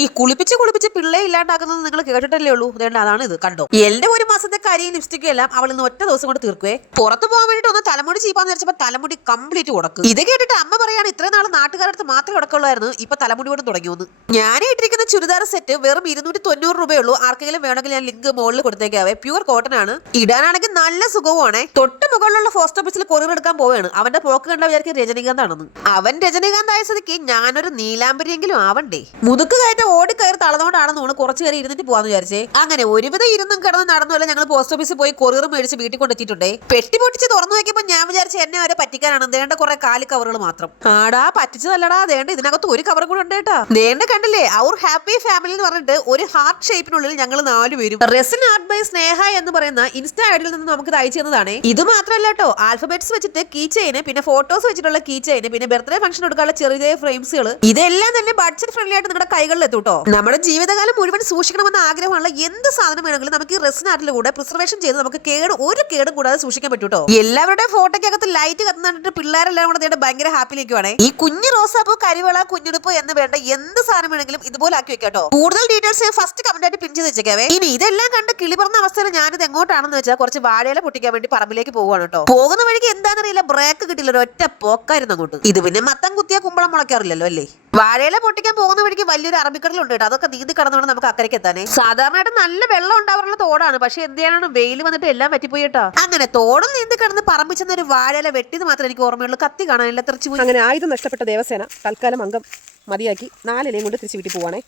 ഈ കുളിപ്പിച്ച് പിള്ളേ ഇല്ലാണ്ടാക്കുന്നത് നിങ്ങൾ കേട്ടിട്ടല്ലേ ഉള്ളൂ. അതുകൊണ്ട് അതാണ് ഇത്. കണ്ടോ, എന്റെ ഒരു മാസത്തെ കരിയും ലിപ്സ്റ്റിക്കും എല്ലാം അവൾ ഇന്ന് ഒറ്റ ദിവസം കൊണ്ട് തീർക്കുവേ. പുറത്ത് പോകാൻ വേണ്ടിട്ട് ഒന്ന് തലമുടി ചീപ്പാന്ന് വെച്ചപ്പോ തലമുടി കംപ്ലീറ്റ് കൊടുക്കും. ഇത് കേട്ടിട്ട് അമ്മ പറയാണ് ഇത്രയും നാൾ നാട്ടുകാരടുത്ത് മാത്രമേ കൊടുക്കുള്ളായിരുന്നു, ഇപ്പൊ തലമുടി കൊണ്ട് തുടങ്ങിയെന്ന്. ഞാൻ ഇട്ടിരിക്കുന്ന ചുരിദാർ സെറ്റ് വെറും 290 രൂപയുള്ളൂ. ആർക്കെങ്കിലും വേണമെങ്കിൽ ഞാൻ ലിങ്ക് മുകളിൽ കൊടുത്തേക്കാവേ. പ്യൂർ കോട്ടൺ ആണ്. ഇടാനാണെങ്കിൽ നല്ല സുഖവുമാണ്. തൊട്ട് മുകളിലുള്ള പോസ്റ്റ് ഓഫീസിൽ കൊറിയർ എടുക്കാൻ പോവുകയാണ്. അവന്റെ പോക്ക് കണ്ട വിചാരിക്കും രജനീകാന്ത് ആണെന്ന്. അവൻ രജനീകാന്ത് ആയ സ്ഥിതിക്ക് ഞാനൊരു നീലാംബരിയെങ്കിലും ആവണ്ടേ. മുതുക്ക് കയറ്റ ഓടിക്കയറി തളർന്നുകൊണ്ടാണെന്ന് കുറച്ച് കയറി ഇരുന്നിട്ട് പോവാന്ന് വിചാരിച്ചേ. അങ്ങനെ ഒരുവിധം ഇരുന്നും കിടന്ന് നടന്നുമല്ല ഞങ്ങൾ പോസ്റ്റ് ഓഫീസിൽ പോയി കൊറിയർ മേടിച്ച് വീട്ടിൽ കൊണ്ടെത്തിയിട്ടുണ്ട്. പെട്ടി പൊട്ടിച്ച് തുറന്നു നോക്കിയപ്പോൾ ഞാൻ വിചാരിച്ചു എന്നെ വരെ പറ്റിക്കാനാണ്. ദേണ്ട കുറെ കാലി കവറുകൾ മാത്രം. ആടാ പറ്റിച്ചതല്ലടാ. ദേണ്ട ഇതിനകത്ത് ഒരു കവർ കൂടെ ഉണ്ട് കേട്ടാ. ദേണ്ട കണ്ടില്ലേ, അവർ ഹാപ്പി ഫാമിലി എന്ന് പറഞ്ഞിട്ട് ഒരു ഹാർട്ട് ഷേപ്പിനുള്ളിൽ ഞങ്ങൾ 4 പേരും. റെസിൻ ആർട്ട് ബൈ സ്നേഹ എന്ന് പറയുന്ന ഇൻസ്റ്റാ ഐഡിയിൽ നിന്ന് നമുക്ക് അയച്ചു തന്നതാണ്. ഇത് മാത്രമല്ല കേട്ടോ, ആൽഫബെറ്റ്സ് വെച്ചിട്ട് കീ ചെയിന്, പിന്നെ ഫോട്ടോസ് വെച്ചിട്ടുള്ള കീ ചെയിന്, പിന്നെ ബർത്ത്ഡേ ഫംഗ്ഷൻ എടുക്കാനുള്ള ചെറിയ ഫ്രെയിംസുകൾ, ഇതെല്ലാം തന്നെ ബഡ്ജറ്റ് ഫ്രണ്ട്ലി ആയിട്ട് നിങ്ങളുടെ കൈകളിൽ എത്തും കേട്ടോ. നമ്മുടെ ജീവിതകാലം മുഴുവൻ സൂക്ഷിക്കണമെന്ന ആഗ്രഹമുള്ള എന്ത് സാധനം വേണമെങ്കിലും നമുക്ക് ഈ റെസിൻ ആർട്ടിൽ കൂടെ പ്രിസർവേഷൻ ചെയ്ത് നമുക്ക് ഒരു കേടും കൂടാതെ സൂക്ഷിക്കാൻ പറ്റും കേട്ടോ. എല്ലാവരുടെയും ഫോട്ടോയ്ക്കകത്ത് ലൈറ്റ് കത്തുന്നിട്ട് പിള്ളേരെല്ലാം കൂടെ ഭയങ്കര ഹാപ്പിയിലേക്കുവാണ്. ഈ കുഞ്ഞു റോസാപ്പൂ, കരിവള, കുഞ്ഞുടുപ്പ് എന്ന് വേണ്ട എന്ത് സാധനം വേണമെങ്കിലും ഇതുപോലെ ആക്കി വെക്കാട്ടോ. കൂടുതൽ ഡീറ്റെയിൽസ് ഞാൻ ഫസ്റ്റ് കമന്റ് ആയിട്ട് പിൻ ചെയ്ത് വെച്ചേക്കാവേ. ഇനി ഇതെല്ലാം കണ്ട് കിളി പറഞ്ഞ അവസ്ഥയിൽ ഞാനിത് എങ്ങോട്ടാണെന്ന് വെച്ചാൽ കുറച്ച് വാഴയില പൊട്ടിക്കാൻ വേണ്ടി പറമ്പിലേക്ക് പോവാണ് കേട്ടോ. പോകുന്ന വഴിക്ക് എന്താണെന്നറിയില്ല, ബ്രേക്ക് കിട്ടില്ല, ഒറ്റ പോക്കായിരുന്നു അങ്ങോട്ട്. ഇത് പിന്നെ മത്തം കുത്തിയാ കുമ്പളം മുളയ്ക്കാറില്ലല്ലോ അല്ലേ. വാഴയില പൊട്ടിക്കാൻ പോകുന്ന വഴിക്ക് വലിയൊരു അറബിക്കടലുണ്ട് കേട്ടോ. അതൊക്കെ നീന്തി കടന്നുകൊണ്ട് നമുക്ക് അക്കരയ്ക്ക് എത്താനേ. സാധാരണയായിട്ട് നല്ല വെള്ളം ഉണ്ടാവാറുള്ള തോടാണ്, പക്ഷെ എന്ത് ചെയ്യാനാണ്, വെയിൽ വന്നിട്ട് എല്ലാം പറ്റിപ്പോയി കേട്ടോ. അങ്ങനെ തോടും നീന്തി കടന്ന് പറമ്പിച്ചെന്ന ഒരു വാഴയില വെട്ടിയത് മാത്രമേ എനിക്ക് ഓർമ്മയുള്ളൂ. കത്തി കാണാനില്ല, തെറിച്ചു പോയി. അങ്ങനെ ആയുധം നഷ്ടപ്പെട്ട ദേവസേന തൽക്കാലം അംഗം മതിയാക്കി 4 ഇലയും കൊണ്ട് തിരിച്ചു വീട്ടിൽ പോവാണേ.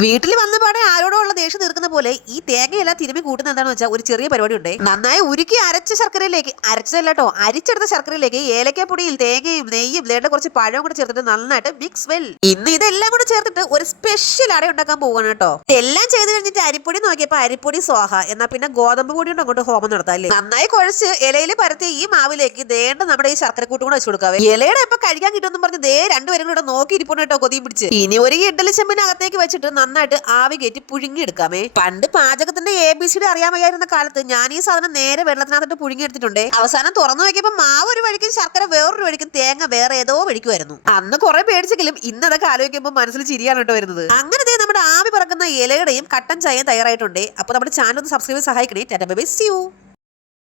വീട്ടിൽ വന്ന പാടെ ആരോടോ ഉള്ള ദേഷ്യം തീർക്കുന്ന പോലെ ഈ തേങ്ങയെല്ലാം തിരുമ്പി കൂട്ടുന്ന എന്താണെന്ന് വെച്ചാൽ ഒരു ചെറിയ പരിപാടി ഉണ്ട്. നന്നായി ഉരുക്കി അരച്ച ശർക്കരയിലേക്ക്, അരച്ചതല്ലോ അരിച്ചെടുത്ത ശർക്കരയിലേക്ക് ഏലക്കപ്പൊടിയിൽ തേങ്ങയും നെയ്യും ലേണ്ട കുറച്ച് പഴവും കൂടെ ചേർത്തിട്ട് നന്നായിട്ട് മിക്സ് വെൽ. ഇന്ന് ഇതെല്ലാം കൂടെ ചേർത്തിട്ട് ഒരു സ്പെഷ്യൽ അട ഉണ്ടാക്കാൻ പോവാണ് കേട്ടോ. എല്ലാം ചെയ്ത് കഴിഞ്ഞിട്ട് അരിപ്പൊടി നോക്കിയപ്പോൾ അരിപ്പൊടി സ്വാഹ, എന്നാ പിന്നെ ഗോതമ്പ് പൊടി കൊണ്ട് അങ്ങോട്ട് ഹോമം നടത്താല്ലേ. നന്നായി കുഴച്ച് ഇലയിൽ പരത്തി ഈ മാവിലേക്ക് ദേണ്ട നമ്മുടെ ഈ ശർക്കര കൂട്ടും കൂടെ വെച്ച് കൊടുക്കാവേ. ഇലയുടെ എപ്പോൾ കഴിക്കാൻ കിട്ടുമെന്നും പറഞ്ഞ് ദേ 2 പേരും കൂടെ നോക്കി ഇരിപ്പുണ്ട് കേട്ടോ, കൊതിയും പിടിച്ച്. ഇനി ഒരു ഇഡ്ഡലി ചെമ്പിനകത്തേക്ക് വെച്ചിട്ട് നന്നായിട്ട് ആവി കയറ്റി പുഴുങ്ങിയെടുക്കാമേ. പണ്ട് പാചകത്തിന്റെ ABCD അറിയാൻ വയ്യായിരുന്ന കാലത്ത് ഞാൻ ഈ സാധനം നേരെ വെള്ളത്തിനകത്തിട്ട് പുഴുങ്ങിയെടുത്തിട്ടുണ്ട്. അവസാനം തുറന്നു നോക്കിയപ്പോൾ മാവ് ഒരു വഴിക്കും ശർക്കര വേറൊരു വഴിക്കും തേങ്ങ വേറെ ഏതോ വഴിക്കുമായിരുന്നു. അന്ന് കുറെ പേടിച്ചെങ്കിലും ഇന്നതൊക്കെ ആലോചിക്കുമ്പോൾ മനസ്സിൽ ചിരിയാണ് കേട്ടോ വരുന്നത്. അങ്ങനെ നമ്മുടെ ആവി പറക്കുന്ന ഇലയുടെയും കട്ടൻ ചായയും തയ്യാറായിട്ടുണ്ട്. അപ്പൊ നമ്മുടെ ചാനൽ ഒന്ന് സബ്സ്ക്രൈബ് സഹായിക്കണേ. Tata bye bye, see U.